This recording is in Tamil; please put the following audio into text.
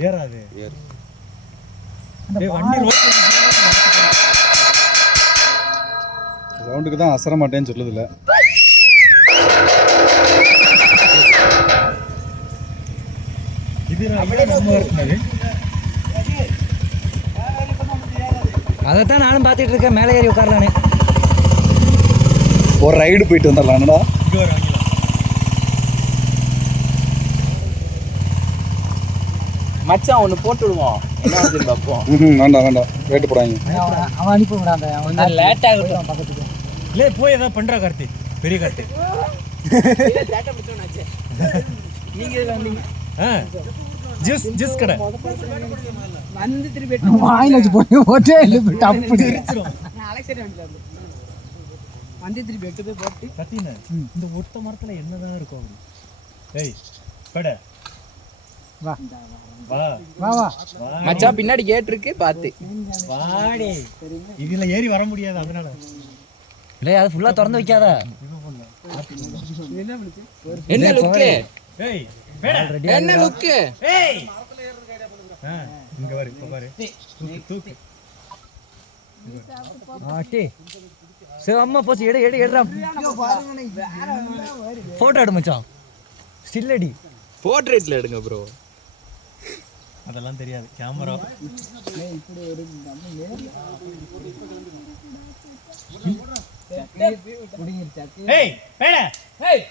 ஏறாது. ரோட்ல சவுண்டுக்கு தான் அசர மாட்டேன்னு சொல்லுதுல்ல அதைத்தான் நானும் பார்த்துட்டு இருக்கேன். மேலே ஏறி உட்காரலான்னு. ஒரு ரைடு போயிட்டு வந்துடலாம்டா இங்கே வர வாங்கிக்கலாம் மச்சான் ஒன்று போட்டு விடுவோம். என்ன வந்து பார்ப்போம். வேண்டாம் வேண்டாம். ரேட்டு போடாங்க அவன் அனுப்பி விடாத கொஞ்சம் லேட் ஆகட்டும். பக்கத்துக்கு. இல்லை போய் ஏதாவது பண்ணுறா கார்த்தி. பெரிய கார்த்தி. ஜூஸ் ஜூஸ் கடை. வந்து திருப்பி வாயில் வச்சு போட்டு போட்டே இல்லை டப்பு. வந்து திருப்பி எட்டு போய் போட்டு. கத்தின இந்த ஒத்த மரத்துல என்னதான் இருக்கும் அப்படி ஏய் பட. வா. வா. வா வா. வா மச்சான் பின்னாடி கேட் இருக்கு பார்த்து. வாடி. இதுல ஏறி வர முடியாது அதனால. இல்லை அது ஃபுல்லாக திறந்து வைக்காத. என்ன லுக்கு என்ன லுக்கு இங்க பாரு இப்ப பாரு. தூக்கு தூக்கு. ஆட்டி சரி அம்மா போச்சு எடு எடு எடுறா. ஃபோட்டோ எடு மச்சான். ஸ்டில் அடி போர்ட்ரேட்ல எடுங்க ப்ரோ அதெல்லாம் தெரியாது. கேமரா ஏய் பேட ஏய்.